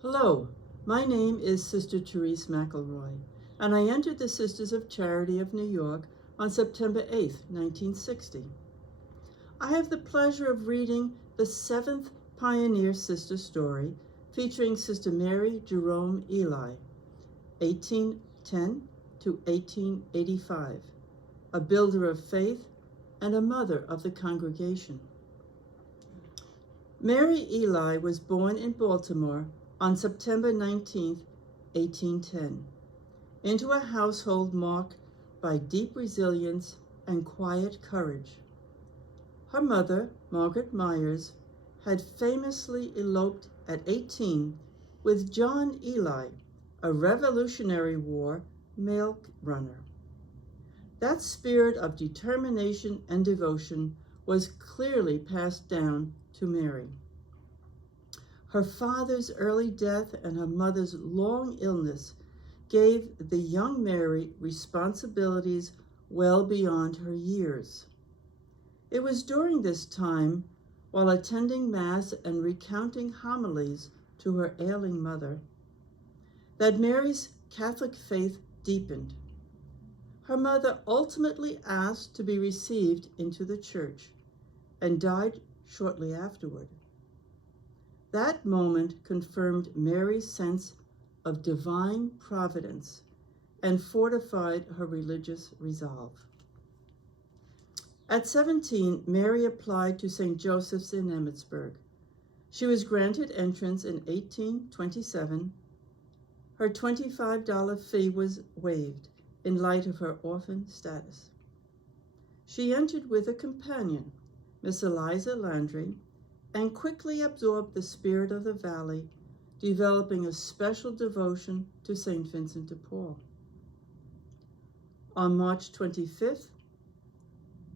Hello, my name is Sister Terese McElroy, and I entered the Sisters of Charity of New York on September 8, 1960. I have the pleasure of reading the 7th Pioneer Sister story featuring Sister Mary Jerome Ely, 1810 to 1885, a builder of faith and a mother of the congregation. Mary Ely was born in Baltimore on September 19, 1810, into a household marked by deep resilience and quiet courage. Her mother, Margaret Myers, had famously eloped at 18 with John Ely, a Revolutionary War mail runner. That spirit of determination and devotion was clearly passed down to Mary. Her father's early death and her mother's long illness gave the young Mary responsibilities well beyond her years. It was during this time, while attending Mass and recounting homilies to her ailing mother, that Mary's Catholic faith deepened. Her mother ultimately asked to be received into the church and died shortly afterward. That moment confirmed Mary's sense of divine providence and fortified her religious resolve. At 17, Mary applied to St. Joseph's in Emmitsburg. She was granted entrance in 1827. Her $25 fee was waived in light of her orphan status. She entered with a companion, Miss Eliza Landry, and quickly absorbed the spirit of the valley, developing a special devotion to St. Vincent de Paul. On March 25,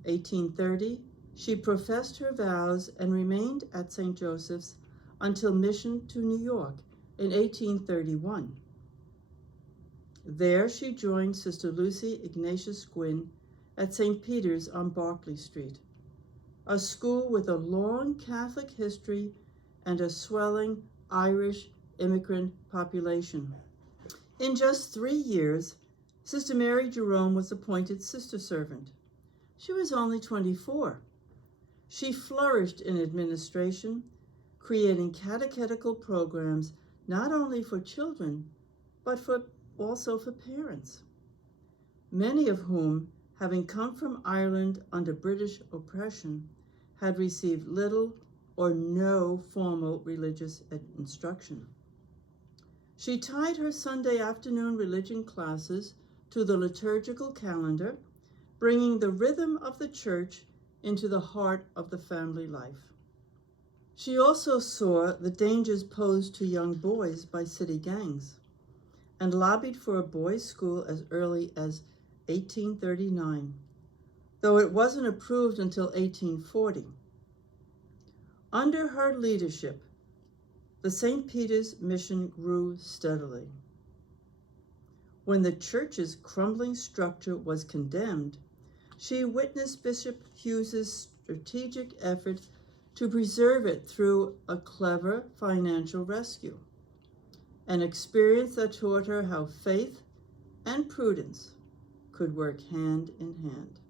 1830, she professed her vows and remained at St. Joseph's until mission to New York in 1831. There she joined Sister Lucy Ignatius Gwynn at St. Peter's on Berkeley Street, a school with a long Catholic history and a swelling Irish immigrant population. In just 3 years, Sister Mary Jerome was appointed sister servant. She was only 24. She flourished in administration, creating catechetical programs not only for children, but also for parents, many of whom, having come from Ireland under British oppression, had received little or no formal religious instruction. She tied her Sunday afternoon religion classes to the liturgical calendar, bringing the rhythm of the church into the heart of the family life. She also saw the dangers posed to young boys by city gangs and lobbied for a boys' school as early as 1839, though it wasn't approved until 1840. Under her leadership, the St. Peter's mission grew steadily. When the church's crumbling structure was condemned, she witnessed Bishop Hughes's strategic effort to preserve it through a clever financial rescue, an experience that taught her how faith and prudence could work hand in hand.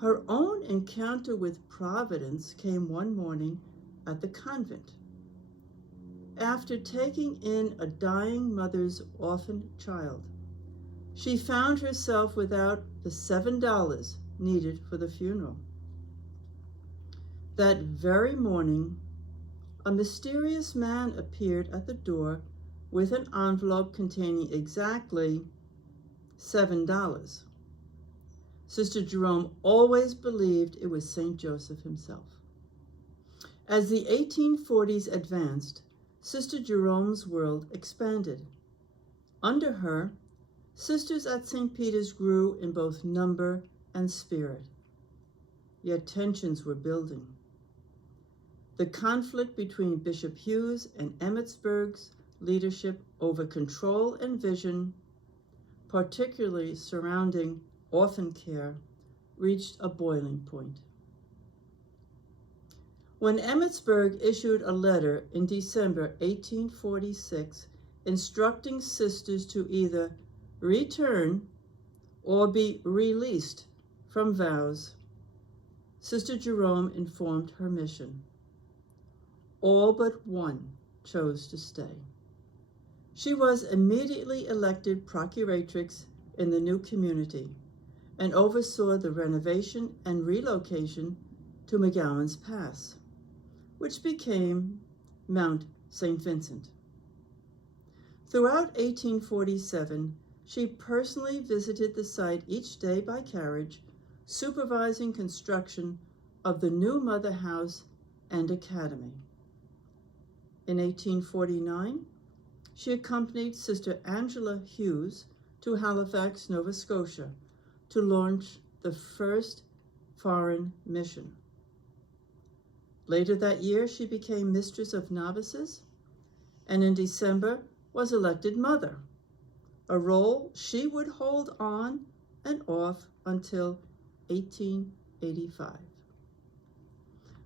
Her own encounter with Providence came one morning at the convent. After taking in a dying mother's orphan child, she found herself without the $7 needed for the funeral. That very morning, a mysterious man appeared at the door with an envelope containing exactly $7. Sister Jerome always believed it was St. Joseph himself. As the 1840s advanced, Sister Jerome's world expanded. Under her, sisters at St. Peter's grew in both number and spirit. Yet tensions were building. The conflict between Bishop Hughes and Emmitsburg's leadership over control and vision, particularly surrounding orphan care, reached a boiling point. When Emmitsburg issued a letter in December 1846 instructing sisters to either return or be released from vows, Sister Jerome informed her mission. All but one chose to stay. She was immediately elected procuratrix in the new community and oversaw the renovation and relocation to McGowan's Pass, which became Mount St. Vincent. Throughout 1847, she personally visited the site each day by carriage, supervising construction of the new mother house and academy. In 1849, she accompanied Sister Angela Hughes to Halifax, Nova Scotia, to launch the first foreign mission. Later that year, she became Mistress of Novices, and in December was elected Mother, a role she would hold on and off until 1885.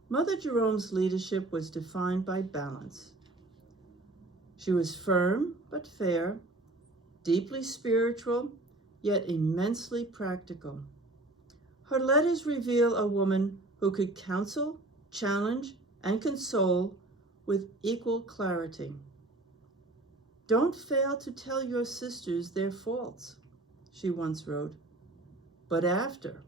Mother Jerome's leadership was defined by balance. She was firm but fair, deeply spiritual, yet immensely practical. Her letters reveal a woman who could counsel, challenge, and console with equal clarity. "Don't fail to tell your sisters their faults," she once wrote, "but after,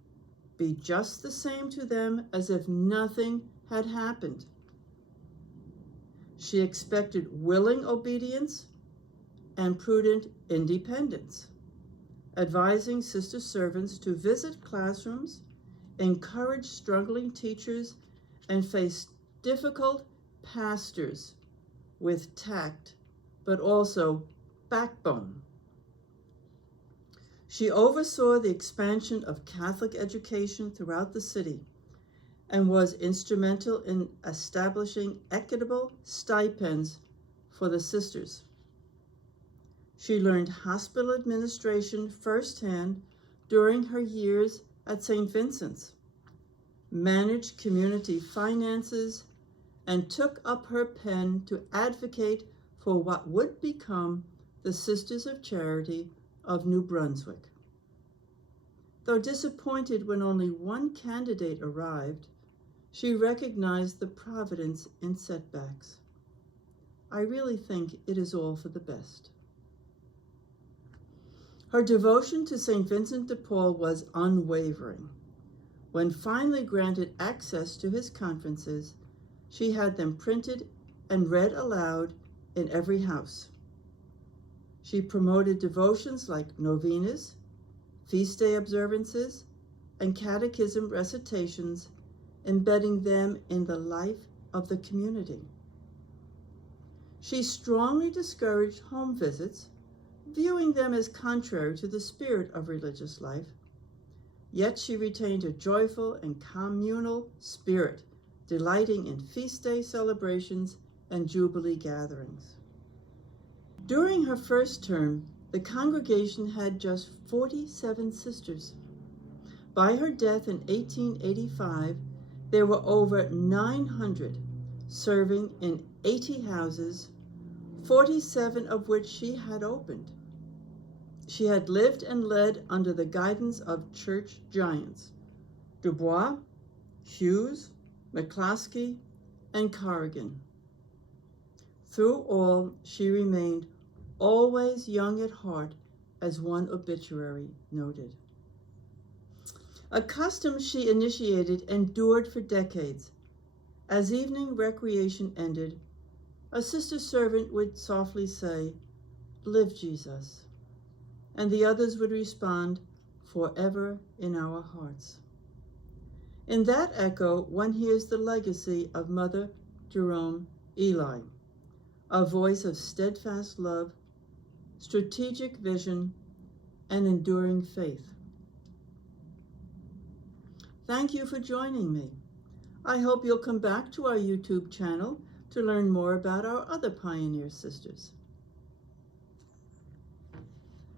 be just the same to them as if nothing had happened." She expected willing obedience and prudent independence, advising sister servants to visit classrooms, encourage struggling teachers, and face difficult pastors with tact, but also backbone. She oversaw the expansion of Catholic education throughout the city and was instrumental in establishing equitable stipends for the sisters. She learned hospital administration firsthand during her years at St. Vincent's, managed community finances, and took up her pen to advocate for what would become the Sisters of Charity of New Brunswick. Though disappointed when only one candidate arrived, she recognized the providence in setbacks. "I really think it is all for the best." Her devotion to St. Vincent de Paul was unwavering. When finally granted access to his conferences, she had them printed and read aloud in every house. She promoted devotions like novenas, feast day observances, and catechism recitations, embedding them in the life of the community. She strongly discouraged home visits, viewing them as contrary to the spirit of religious life. Yet she retained a joyful and communal spirit, delighting in feast day celebrations and jubilee gatherings. During her first term, the congregation had just 47 sisters. By her death in 1885, there were over 900, serving in 80 houses, 47 of which she had opened. She had lived and led under the guidance of church giants, Dubois, Hughes, McCloskey, and Corrigan. Through all, she remained always young at heart, as one obituary noted. A custom she initiated endured for decades. As evening recreation ended, a sister servant would softly say, "Live Jesus," and the others would respond, "Forever in our hearts." In that echo, one hears the legacy of Mother Jerome Ely, a voice of steadfast love, strategic vision, and enduring faith. Thank you for joining me. I hope you'll come back to our YouTube channel to learn more about our other Pioneer Sisters.